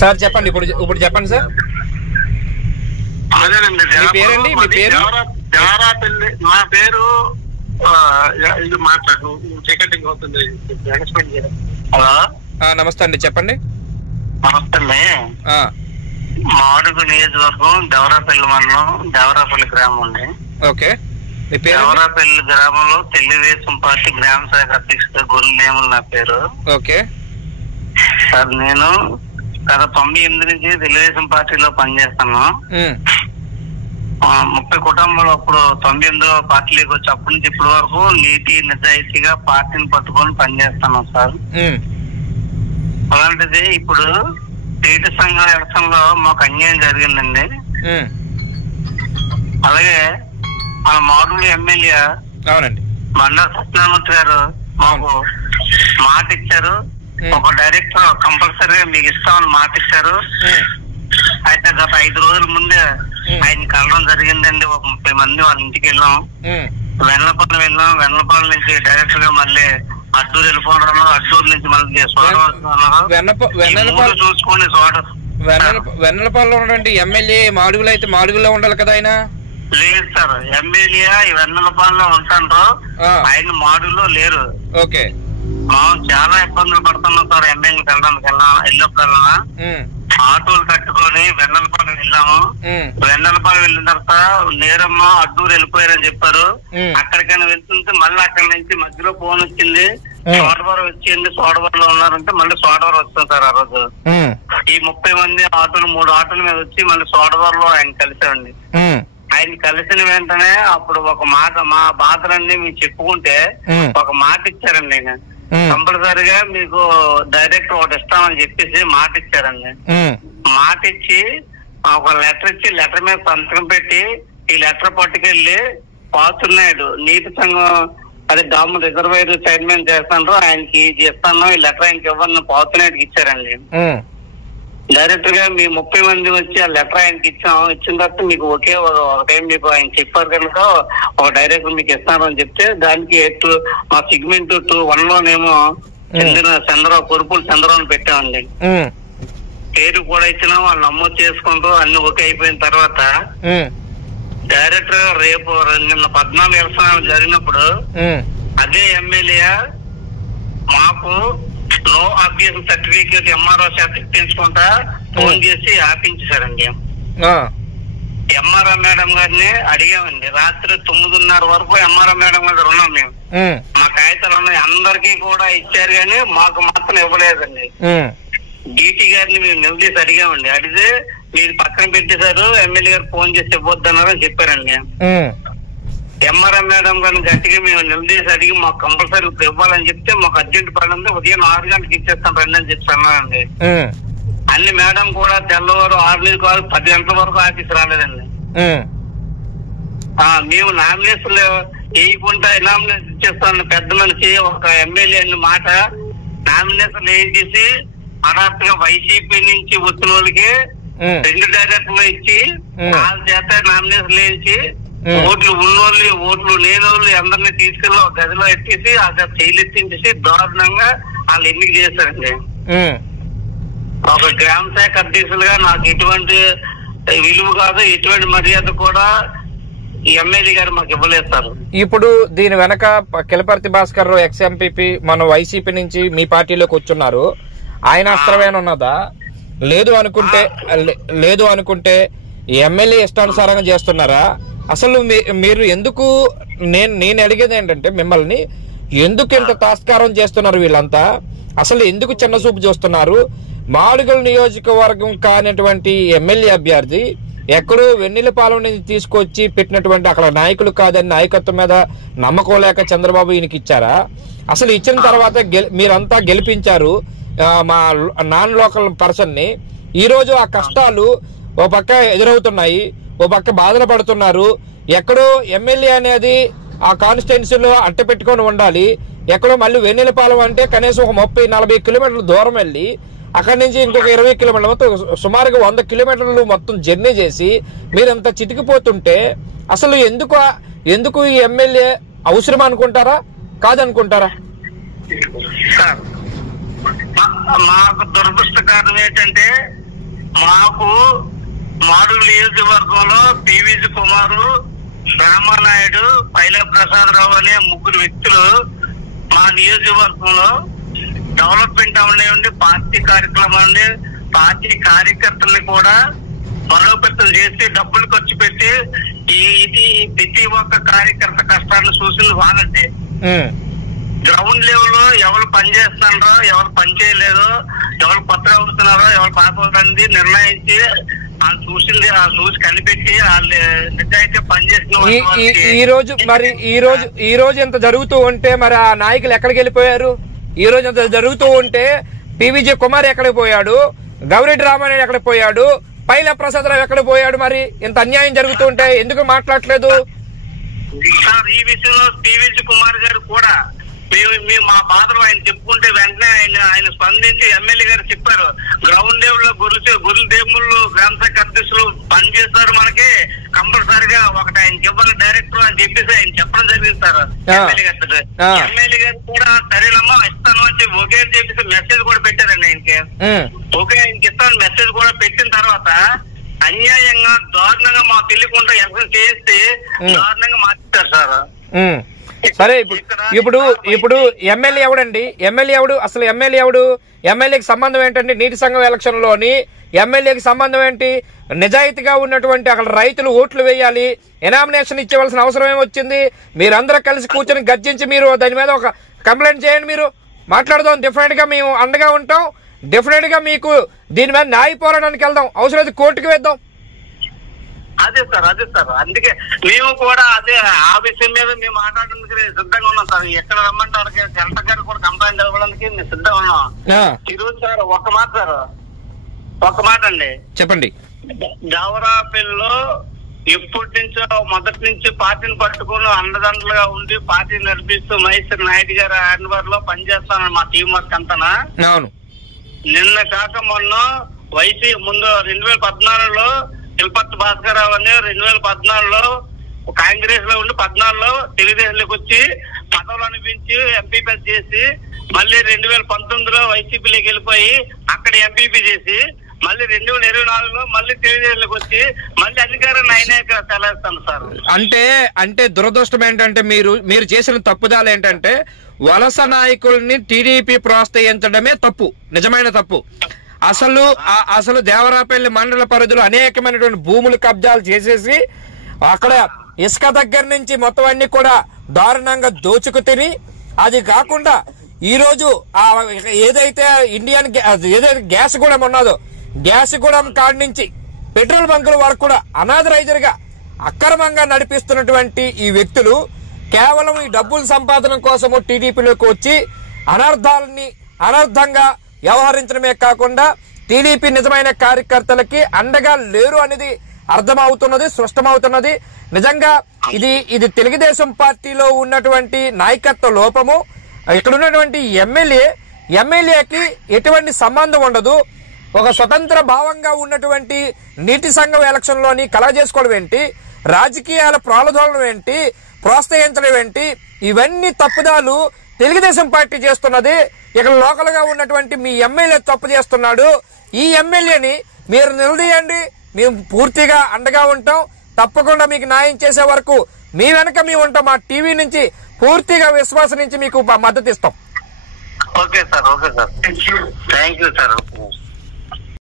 Sir చెప్పండి, ఇప్పుడు చెప్పండి సార్. అదేనండి, మీ పేరండి? మీ పేరు? దేవరాపల్లి. నా పేరు ఇది మాట్లాడు టికెటింగ్ అవుతుంది. హలో, నమస్తే అండి, చెప్పండి. నమస్తే అండి. మాడుగు నియోజకవర్గం దేవరాపల్లి మండలం, దేవరాపల్లి గ్రామం అండి. ఓకే, మీ పేరు? దేవరాపల్లి గ్రామంలో తెలుగుదేశం పార్టీ గ్రామ శాఖ అధ్యక్షుడు గొర్రెనేములు నా పేరు. ఓకే సార్, నేను గత 98 నుంచి తెలుగుదేశం పార్టీలో పనిచేస్తాను. 30 కుటుంబాలు అప్పుడు 98లో పార్టీలోకి వచ్చి అప్పటి నుంచి ఇప్పటి వరకు నీతి నిజాయితీగా పార్టీని పట్టుకొని పనిచేస్తున్నాం సార్. అలాంటిది ఇప్పుడు టీటీ సంఘం ఎలక్షన్లో మాకు అన్యాయం జరిగిందండి. అలాగే మన మాడుగుల ఎమ్మెల్యే మండల సత్యనారాయణ గారు మాకు మాట ఇచ్చారు. ఒక డైరెక్టర్ కంపల్సరీగా మీకు ఇస్తామని మాట ఇచ్చారు. అయితే గత 5 రోజుల ముందే ఆయన కలవడం జరిగిందండి. ఒక 30 మంది వాళ్ళ ఇంటికి వెళ్ళాం. వెన్నలపల్లి వెళ్ళాం. వెన్నలపల్లి నుంచి డైరెక్టర్ గా మళ్ళీ అడ్డూరు వెళ్ళిపోవడం, అడ్డూరు నుంచి మళ్ళీ చూసుకోండి. వెన్నలపల్లిలో ఉండండి ఎమ్మెల్యే. మాడుగులో అయితే మాడుగులో ఉండాలి కదా ఆయన. లేదు సార్, ఎమ్మెల్యే వెన్నలపల్లిలో ఉంటారు, ఆయన మాడుగులో లేరు. ఓకే, మనం చాలా ఇబ్బందులు పడుతున్నాం సార్. ఎమ్మెల్యే వెళ్ళినప్పుడల్లా ఆటోలు కట్టుకొని వెన్నలపాలెం వెళ్ళాము. వెన్నలపాలెం వెళ్ళిన తర్వాత నేరమ్మ అడ్డూరు వెళ్ళిపోయారని చెప్పారు. అక్కడికైనా వెళ్తుంటే మళ్ళీ అక్కడి నుంచి మధ్యలో ఫోన్ వచ్చింది, సోడవరం వచ్చింది, సోడవరంలో ఉన్నారంటే మళ్ళీ సోడవరం వస్తాం సార్. ఆ రోజు ఈ 30 మంది ఆటోలు 3 ఆటోల మీద వచ్చి మళ్ళీ సోడవరంలో ఆయన కలిసామండి. ఆయన కలిసిన వెంటనే అప్పుడు ఒక మాట, మా బాధలన్నీ మీకు చెప్పుకుంటే ఒక మాట ఇచ్చారండి. ఆయన కంపల్సరిగా మీకు డైరెక్ట్ ఒకటి ఇస్తామని చెప్పేసి మాట ఇచ్చారండి. మాట ఇచ్చి ఒక లెటర్ ఇచ్చి లెటర్ మీద సంతకం పెట్టి ఈ లెటర్ పట్టుకెళ్ళి పాతున్నాడు నీటి సంఘం అదే డామ్ రిజర్వాయర్ చైర్మన్ చేస్తాను, ఆయనకి ఇది ఇస్తాను, ఈ లెటర్ ఆయనకి ఇవ్వని పాతున్నాడికి ఇచ్చారండి. డైరెక్ట్ గా మీ 30 మంది వచ్చి ఆ లెటర్ ఆయనకి ఇచ్చాం. ఇచ్చిన తర్వాత మీకు ఒకే ఒకటేం మీకు ఆయన చెప్పారు కనుక ఒక డైరెక్టర్ మీకు ఇస్తాను అని చెప్తే దానికి మా సిగ్మెంట్ 1లోనేమో చంద్రరావు కొరుపులు చంద్రరావు పెట్టామండి. పేరు కూడా ఇచ్చినా వాళ్ళు నమోదు చేసుకుంటూ అన్ని ఓకే అయిపోయిన తర్వాత డైరెక్టర్ రేపు నిన్న 14 ఎలక్షన్లు జరిగినప్పుడు అదే ఎమ్మెల్యే మాకు నో అబ్జెక్షన్ సర్టిఫికేట్ ఎంఆర్ఓ తెప్పించుకుంటా ఫోన్ చేసి ఆపించారండి. ఎంఆర్ఓ మేడం గారిని అడిగామండి. రాత్రి 9:30 వరకు ఎంఆర్ఓ మేడం గారు ఉన్నాం మేము. మా కాగితాలు ఉన్నాయి, అందరికీ కూడా ఇచ్చారు కానీ మాకు మాత్రం ఇవ్వలేదండి. డీటీ గారిని మేము నిలదీసి అడిగామండి. అడిగితే మీరు పక్కన పెట్టేశారు, ఎమ్మెల్యే గారు ఫోన్ చేసి ఇవ్వద్దన్నారు అని చెప్పారండి. ఎంఆర్ఎం మేడం గారిని గట్టిగా మేము నిలదీసి అడిగి మాకు కంపల్సరీ ఇప్పుడు ఇవ్వాలని చెప్తే మాకు అర్జెంట్ పని ఉంది, ఉదయం 6 గంటలకు ఇచ్చేస్తాం రండి అని చెప్పి అన్నారండి. అన్ని మేడం కూడా తెల్లవారు 6 కాదు 10 గంటల వరకు ఆఫీస్ రాలేదండి. మేము నామినేషన్లు వేయకుండా నామినేషన్ ఇచ్చేస్తాను పెద్ద మనిషి ఒక ఎమ్మెల్యే అన్న మాట నామినేషన్లు వేయించేసి హఠాత్తుగా వైసీపీ నుంచి వచ్చిన వాళ్ళకి 2 డైరెక్టర్లు ఇచ్చి వాళ్ళ చేత నామినేషన్లు వేయించి ఓట్లు ఉన్నోళ్ళు ఓట్లు లేనోళ్ళు అందరినీ తీసుకెళ్ళి ఒక గదిలో ఎట్టేసి ఆ జైలు ఎత్తించేసి దారుణంగా వాళ్ళు ఎన్నిక చేశారండి. ఒక గ్రామ శాఖ అధ్యక్షులుగా నాకు ఎటువంటి విలువ కాదు, ఎటువంటి మర్యాద కూడా ఎమ్మెల్యే గారు మాకు ఇవ్వలేదు సార్. ఇప్పుడు దీని వెనక కిలపర్తి భాస్కర్ ఎక్స్ ఎంపీపీ మన వైసీపీ నుంచి మీ పార్టీలోకి వచ్చున్నారు, ఆయన అస్త్రమేనా ఉన్నదా? లేదు అనుకుంటే ఎమ్మెల్యే ఇష్టానుసారంగా చేస్తున్నారా? అసలు మీరు ఎందుకు నేను అడిగేది ఏంటంటే మిమ్మల్ని ఎందుకు ఇంత తాస్కారం చేస్తున్నారు వీళ్ళంతా? అసలు ఎందుకు చిన్న చూపు చూస్తున్నారు? మాడుగుల నియోజకవర్గం కానిటువంటి ఎమ్మెల్యే అభ్యర్థి ఎక్కడో వెన్నెలపాలెం నుంచి తీసుకొచ్చి పెట్టినటువంటి అక్కడ నాయకులు కాదని నాయకత్వం మీద నమ్మకం లేక చంద్రబాబు ఈయనకి ఇచ్చారా? అసలు ఇచ్చిన తర్వాత మీరంతా గెలిపించారు మా నాన్ లోకల్ పర్సన్ ని. ఈరోజు ఆ కష్టాలు ఓ పక్క ఎదురవుతున్నాయి, ఓ పక్క బాధలు పడుతున్నారు. ఎక్కడో ఎమ్మెల్యే అనేది ఆ కాన్స్టిట్యున్సీలో అట్ట పెట్టుకొని ఉండాలి, ఎక్కడో మళ్ళీ వెన్నెలపాలెం అంటే కనీసం ఒక 30-40 కిలోమీటర్ల దూరం వెళ్ళి అక్కడి నుంచి ఇంకొక 20 కిలోమీటర్లు మొత్తం సుమారుగా 100 కిలోమీటర్లు మొత్తం జర్నీ చేసి మీరంతా చితికిపోతుంటే అసలు ఎందుకు ఈ ఎమ్మెల్యే అవసరం అనుకుంటారా కాదనుకుంటారా? మాకు దురదృష్టకరం ఏంటంటే మాకు మాడుగుల నియోజకవర్గంలో పివిజి కుమారు, బ్రహ్మనాయుడు, పైల ప్రసాదరావు అనే ముగ్గురు వ్యక్తులు మా నియోజకవర్గంలో డెవలప్మెంట్ అవనివ్వండి, పార్టీ కార్యక్రమాన్ని, పార్టీ కార్యకర్తల్ని కూడా బలోపేతం చేసి డబ్బులు ఖర్చు పెట్టి ఇది ప్రతి ఒక్క కార్యకర్త కష్టాన్ని చూసింది వాళ్ళంటే. గ్రౌండ్ లెవెల్ లో ఎవరు పని చేస్తున్నారో, ఎవరు పని చేయలేదో, ఎవరు కొత్తగా అవుతున్నారో, ఎవరు పాత అవుతుంది నిర్ణయించి వాళ్ళు చూసింది ఆ చూసి కనిపెట్టి వాళ్ళు నిజాయితీ పనిచేసిన ఈ రోజు ఎంత జరుగుతూ ఉంటే మరి ఆ నాయకులు ఎక్కడికి వెళ్ళిపోయారు? ఈ రోజు ఎంత జరుగుతూ ఉంటే పివిజి కుమార్ ఎక్కడికి పోయాడు, గౌరెడ్డి రామారాయుడు ఎక్కడికి పోయాడు, పైల ప్రసాదరావు ఎక్కడ పోయాడు? మరి ఇంత అన్యాయం జరుగుతూ ఉంటే ఎందుకు మాట్లాడలేదు? సార్ ఈ విషయంలో పివిజి కుమార్ గారు కూడా మేము మా బాధలు ఆయన చెప్పుకుంటే వెంటనే ఆయన స్పందించి ఎమ్మెల్యే గారు చెప్పారు, గ్రౌండ్ లెవెల్ లో గురుల దేవుళ్ళు గ్రామ శాఖ అధ్యక్షులు పనిచేస్తారు, మనకి కంపల్సరిగా ఒకటి ఆయన చెప్పాలి డైరెక్టర్ అని చెప్పేసి ఆయన చెప్పడం జరిగింది సార్ ఎమ్మెల్యే గారు. ఎమ్మెల్యే గారు కూడా సరేనమ్మా ఇస్తాను అని చెప్పి ఓకే అని చెప్పేసి మెసేజ్ కూడా పెట్టారండి ఆయనకి. ఓకే ఆయనకి ఇస్తాను మెసేజ్ కూడా పెట్టిన తర్వాత అన్యాయంగా దారుణంగా మా తెలియకుండా ఎలక్షన్ చేస్తే దారుణంగా మార్చారు సార్. సరే, ఇప్పుడు ఎమ్మెల్యే ఎవడండి? ఎమ్మెల్యే ఎవడు? అసలు ఎమ్మెల్యే ఎవడు? ఎమ్మెల్యేకి సంబంధం ఏంటండి? నీటి సంఘం ఎలక్షన్ లోని ఎమ్మెల్యేకి సంబంధం ఏంటి? నిజాయితీగా ఉన్నటువంటి అక్కడ రైతులు ఓట్లు వేయాలి, ఎనామినేషన్ ఇచ్చేవలసిన అవసరం ఏమొచ్చింది? మీరందరూ కలిసి కూర్చొని గర్జించి మీరు దాని మీద ఒక కంప్లైంట్ చేయండి, మీరు మాట్లాడదాం. డెఫినెట్ గా మేము అండగా ఉంటాం, డెఫినెట్ గా మీకు దీని మీద న్యాయ పోరాటానికి వెళ్దాం, అవసరమైతే కోర్టుకు వేద్దాం. అదే సార్ అందుకే మేము కూడా అదే ఆ విషయం మీద మేము మాట్లాడడానికి సిద్ధంగా ఉన్నాం సార్. ఎక్కడ రమ్మంటారు కలెక్టర్ గారు కూడా కంప్లైంట్ ఇవ్వడానికి మేము సిద్ధంగా ఉన్నాం. ఈరోజు సార్ ఒక్క మాట అండి చెప్పండి. జావరాపల్లిలో ఎప్పటి నుంచో మొదటి నుంచి పార్టీని పట్టుకుని అండదండలుగా ఉండి పార్టీ నడిపిస్తూ మహేశ్వర నాయుడు గారు ఆండ్వర్లో పనిచేస్తానని మా టీం వర్క్ అంతనా. నిన్న కాక మొన్న వైసీ ముందు 2014లో తిరుపతి భాస్కరరావు అని 2014లో కాంగ్రెస్ లో ఉండి 14లో తెలుగుదేశంలోకి వచ్చి పదవులు అనిపించి ఎంపీపీ చేసి మళ్ళీ 2019లో వైసీపీలోకి వెళ్ళిపోయి అక్కడ ఎంపీపీ చేసి మళ్ళీ 2024లో మళ్ళీ తెలుగుదేశంలోకి వచ్చి మళ్ళీ అధికారాన్ని ఆయనే తెలేస్తాను సార్. అంటే దురదృష్టం ఏంటంటే మీరు చేసిన తప్పుదాలు ఏంటంటే వలస నాయకుల్ని టీడీపీ ప్రోత్సహించడమే తప్పు, నిజమైన తప్పు. అసలు దేవరాపల్లి మండల పరిధిలో అనేకమైనటువంటి భూములు కబ్జాలు చేసేసి అక్కడ ఇసుక దగ్గర నుంచి మొత్తం అన్ని కూడా దారుణంగా దోచుకు తిని, అది కాకుండా ఈరోజు ఏదైతే ఏదైతే గ్యాస్ గూడెం ఉన్నదో గ్యాస్ గూడెం కాడి నుంచి పెట్రోల్ బంకుల వరకు కూడా అనాథరైజర్ గా అక్రమంగా నడిపిస్తున్నటువంటి ఈ వ్యక్తులు కేవలం ఈ డబ్బుల సంపాదన కోసము టీడీపీలోకి వచ్చి అనర్థంగా వ్యవహరించడమే కాకుండా టీడీపీ నిజమైన కార్యకర్తలకి అండగా లేరు అనేది అర్థమవుతున్నది, స్పష్టమవుతున్నది. నిజంగా ఇది తెలుగుదేశం పార్టీలో ఉన్నటువంటి నాయకత్వ లోపము. ఇక్కడ ఉన్నటువంటి ఎమ్మెల్యేకి ఎటువంటి సంబంధం ఉండదు. ఒక స్వతంత్ర భావంగా ఉన్నటువంటి నీటి సంఘం ఎలక్షన్ లోని కలగజేసుకోవడం ఏంటి, రాజకీయాల ప్రాలధోళనం ఏంటి, ప్రోత్సహించడం ఏంటి, ఇవన్నీ తప్పుదాలు తెలుగుదేశం పార్టీ చేస్తున్నది. ఇక్కడ లోకల్ గా ఉన్నటువంటి మీ ఎమ్మెల్యే తప్పు చేస్తున్నాడు. ఈ ఎమ్మెల్యేని మీరు నిలదీయండి, మేము పూర్తిగా అండగా ఉంటాం. తప్పకుండా మీకు న్యాయం చేసే వరకు మీ వెనక మేము ఉంటాం. మా టీవీ నుంచి పూర్తిగా విశ్వాసం నుంచి మీకు మద్దతు ఇస్తాం. Okay sir thank you sir.